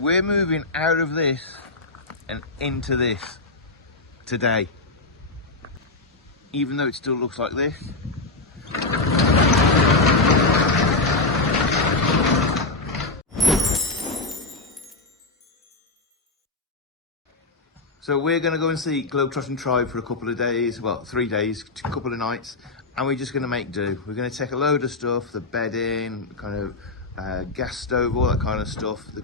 we're moving out of this and into this today, even though it still looks like this. So we're going to go and see Globetrotting Tribe for a couple of days, well, 3 days, a couple of nights, and we're just going to make do. We're going to take a load of stuff, the bedding, kind of gas stove, all that kind of stuff, the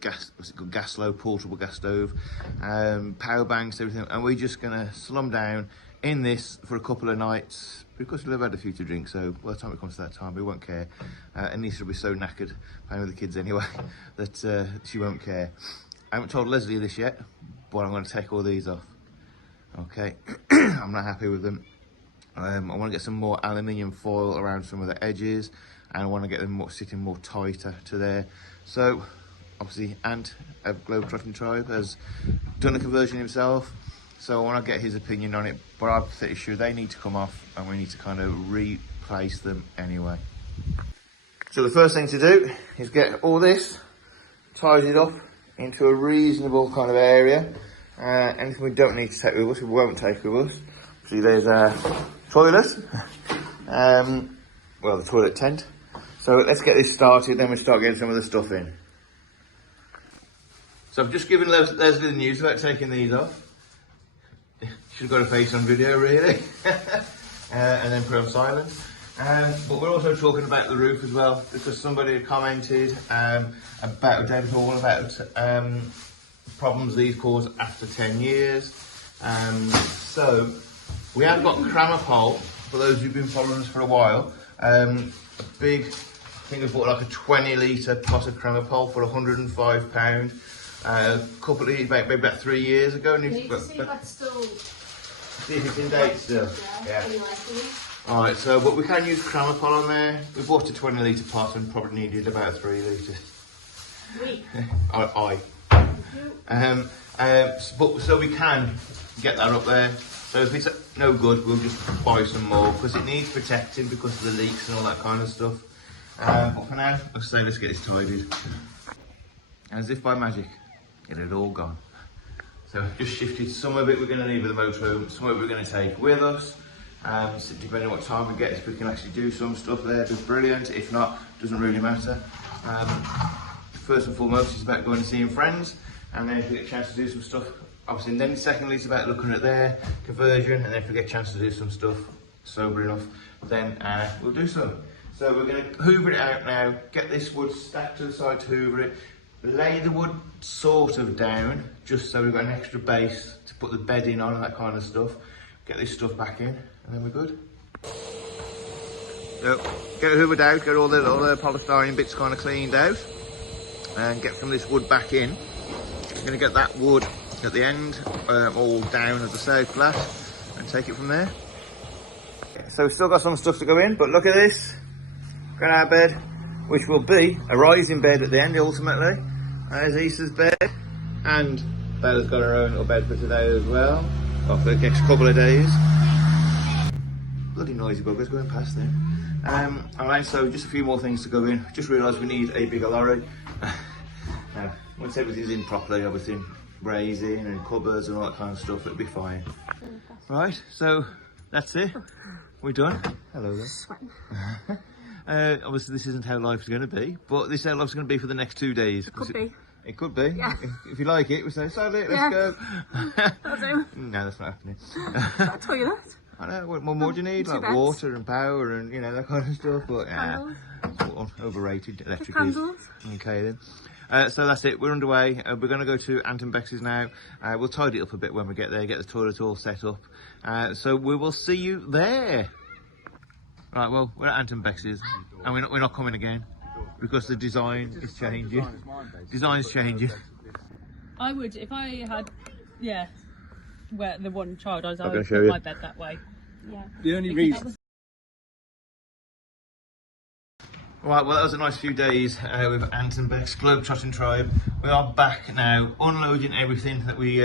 gas, what's it called, gas stove, portable gas stove, power banks, everything, and we're just going to slum down in this for a couple of nights, because we'll have had a few to drink, so by the time it comes to that time, we won't care. And Lisa will be so knackered playing with the kids anyway, that she won't care. I haven't told Leslie this yet, but I'm going to take all these off. Okay, I'm not happy with them. I want to get some more aluminium foil around some of the edges, and I want to get them sitting more tighter to there. So, obviously, Ant of Globetrotting Tribe has done a conversion himself, so I want to get his opinion on it, but I'm pretty sure they need to come off, and we need to kind of replace them anyway. So the first thing to do is get all this tidied up into a reasonable kind of area. Anything we don't need to take with us, we won't take with us. See, there's a toilet, well, the toilet tent. So let's get this started, then we'll start getting some of the stuff in. So I've just given Leslie the news about taking these off. Should have got a face on video, really. And then put on silent. But we're also talking about the roof as well, because somebody had commented about David Hall about problems these cause after 10 years. So we have got Cramapole, for those who've been following us for a while. A big, I think we bought like a 20 litre pot of Cramapole for £105. A couple of, maybe about 3 years ago. Can you see if that's still... See if it's in date still. Yeah. Alright, so, but we can use Cramapole on there. We bought a 20 litre pot and probably needed about 3 litres. We? So we can get that up there. So if it's no good, we'll just buy some more, because it needs protecting because of the leaks and all that kind of stuff. But for now, I'll say let's get this tidied. As if by magic, it had all gone. So I've just shifted some of it we're going to leave with the motorhome, some of it we're going to take with us. So depending on what time we get, if we can actually do some stuff there, it's brilliant. If not, doesn't really matter. First and foremost, it's about going and seeing friends, and then if we get a chance to do some stuff, obviously, and then secondly, it's about looking at their conversion, and then if we get a chance to do some stuff sober enough, then we'll do so. So we're going to hoover it out now, get this wood stacked to the side to hoover it, lay the wood sort of down, just so we've got an extra base to put the bedding on and that kind of stuff. Get this stuff back in, and then we're good. So, get it hoovered out, get all the polystyrene bits kind of cleaned out, and get some of this wood back in. We're going to get that wood at the end, all down as a south glass, and take it from there. So we've still got some stuff to go in, but look at this. Got our bed, which will be a rising bed at the end ultimately. There's Issa's bed, and Bella's got her own little bed for today as well, or for the next couple of days. Bloody noisy buggers going past there. Alright, so just a few more things to go in. Just realised we need a bigger lorry. Now, once everything's in properly, everything raising and cupboards and all that kind of stuff, it'll be fine. Right, so that's it. We're done. Hello there. Sweating. Obviously this isn't how life's going to be, but this is how life's going to be for the next 2 days. It could be. It could be. Yeah. If you like it, we say, so let's go. That'll do. No, that's not happening. I'll tell you that. I know, what more do you need? Like beds. water and power and, you know, that kind of stuff, but yeah, overrated electric. Candles. Okay then. So that's it, we're underway. We're going to go to Ant and Bex's now. We'll tidy it up a bit when we get there, get the toilet all set up. So we will see you there. Right, well, we're at Ant and Bex's, and we're not coming again, because the design is changing. Design's changing. I would, if I had, where the one child, I would show put you. my bed that way. Yeah. The only reason. Right, well that was a nice few days with Ant and Bex, Globetrotting Tribe. We are back now, unloading everything that we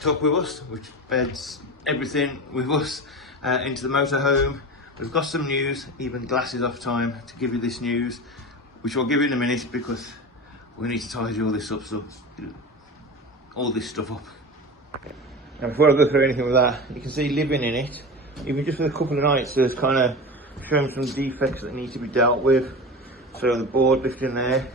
took with us, which beds, everything with us, into the motorhome. We've got some news, even glasses off time to give you this news, which I'll give you in a minute, because we need to tidy all this up, so all this stuff up. Now before I go through anything with that, you can see living in it, even just for a couple of nights, there's kind of shown some defects that need to be dealt with. So the board lifting there,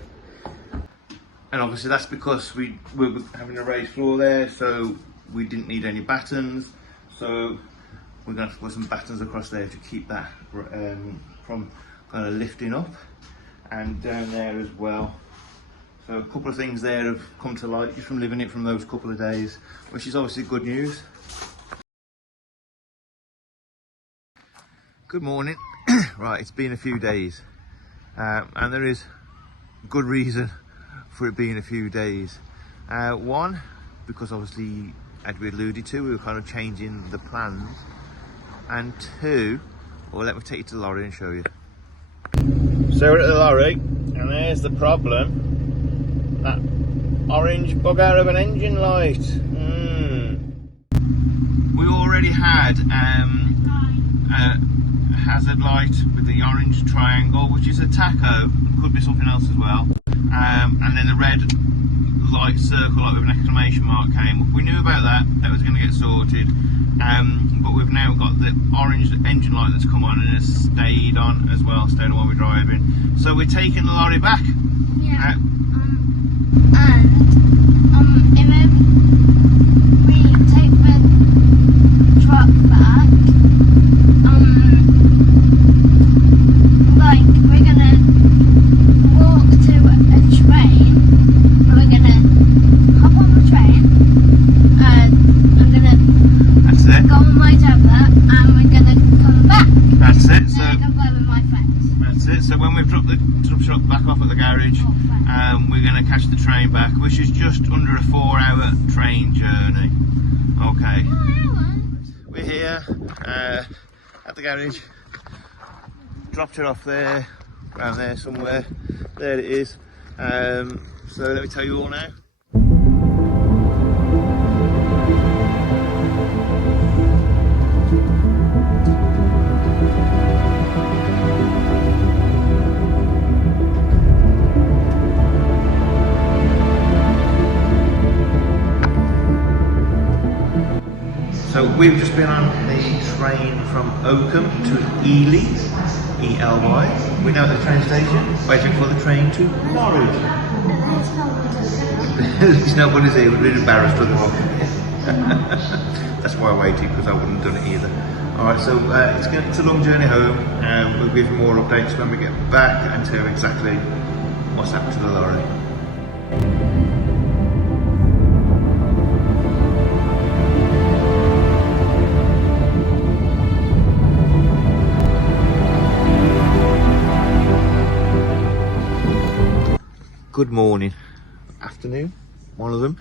and obviously that's because we were having a raised floor there, so we didn't need any battens. So we're going to have to put some battens across there to keep that from kind of lifting up, and down there as well. So a couple of things there have come to light just from living it from those couple of days, which is obviously good news. Good morning. Right, it's been a few days, and there is good reason for it being a few days. One, because obviously, as we alluded to, we were kind of changing the plans, and two, well, let me take you to the lorry and show you. So we're at the lorry, and there's the problem. That orange bugger of an engine light. We already had a hazard light with the orange triangle, which is a tacho, could be something else as well. And then the red light circle with an exclamation mark came up. We knew about that, that was going to get sorted. But we've now got the orange engine light that's come on and has stayed on as well, stayed on while we're driving. So we're taking the lorry back. Yeah. And if we take the truck back, like we're gonna walk to a train, and we're gonna hop on the train, and I'm gonna That's it. go on my tablet, and we're gonna come back. That's it. So And I can play with my friends. that's it. So when we've dropped the truck back off at the garage, we're going to catch the train back, which is just under a 4-hour train journey. Okay. We're here at the garage. Dropped it off there, around there somewhere. There it is. So let me tell you all now. So we've just been on the train from Oakham to Ely, E-L-Y. We're now at the train station, waiting for the train to Lorry. There's nobody's here, we're really embarrassed with them. That's why I waited, because I wouldn't have done it either. Alright, so it's a long journey home, and we'll give you more updates when we get back and tell you exactly what's happened to the lorry. Good morning, afternoon, one of them.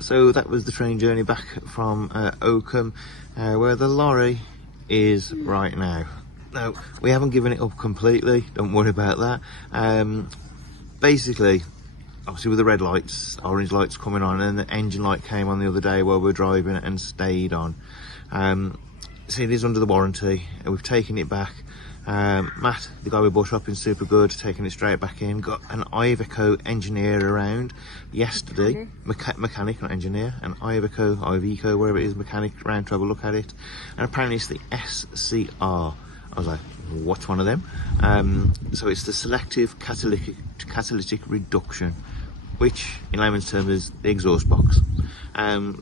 So that was the train journey back from Oakham, where the lorry is right now. Now, we haven't given it up completely, don't worry about that. Basically, obviously with the red lights, orange lights coming on, and the engine light came on the other day while we were driving and stayed on. So it is under the warranty, and we've taken it back. Matt, the guy we bought up, in super good, taking it straight back in. Got an Iveco engineer around yesterday, mechanic, not engineer, an Iveco, wherever it is, mechanic around to have a look at it. And apparently it's the SCR. I was like, what's one of them? So it's the selective catalytic reduction, which in layman's terms is the exhaust box.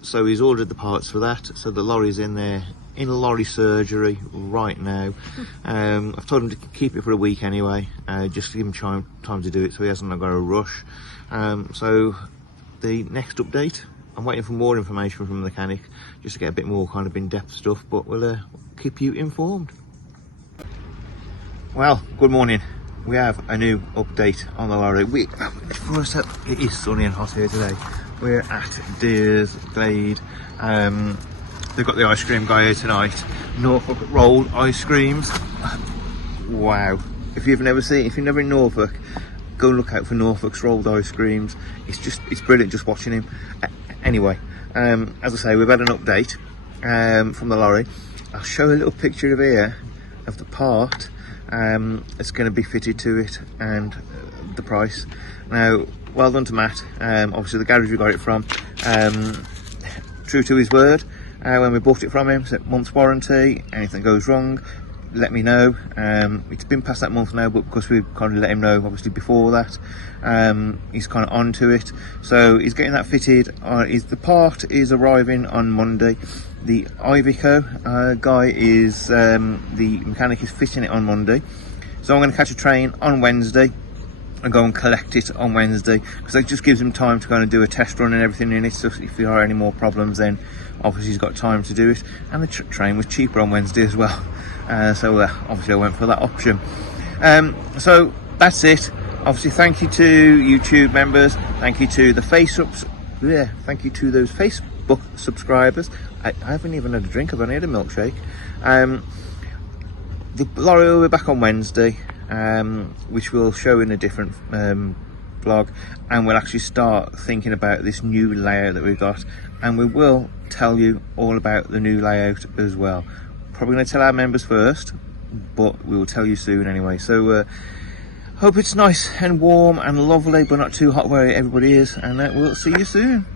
So he's ordered the parts for that. So the lorry's in there, in lorry surgery right now. I've told him to keep it for a week anyway, just to give him time to do it, so he hasn't got a rush. So the next update, I'm waiting for more information from the mechanic, just to get a bit more kind of in-depth stuff, but we'll keep you informed. Well, good morning. We have a new update on the lorry. For us, it is sunny and hot here today. We're at Deers Glade. They've got the ice cream guy here tonight. Norfolk rolled ice creams. Wow. If you've never in Norfolk, go and look out for Norfolk's rolled ice creams. It's brilliant just watching him. Anyway, as I say, we've had an update from the lorry. I'll show a little picture of here of the part that's going to be fitted to it and the price. Now, well done to Matt. Obviously the garage we got it from, true to his word. When we bought it from him, said month's warranty, anything goes wrong, let me know. It's been past that month now, but because we kind of let him know obviously before that, he's kind of on to it, so he's getting that fitted. The part is arriving on Monday. The Iveco guy is the mechanic is fitting it on Monday, so I'm going to catch a train on Wednesday and go and collect it on Wednesday, because that just gives him time to kind of do a test run and everything in it, so if there are any more problems then obviously he's got time to do it. And the train was cheaper on Wednesday as well, so obviously I went for that option. So that's it. Obviously thank you to YouTube members, thank you to the thank you to those Facebook subscribers. I haven't even had a drink, I've only had a milkshake. The lorry will be back on Wednesday, which we'll show in a different vlog, and we'll actually start thinking about this new layout that we've got, and we will tell you all about the new layout as well. Probably going to tell our members first, but we will tell you soon anyway. So hope it's nice and warm and lovely, but not too hot where everybody is, and we'll see you soon.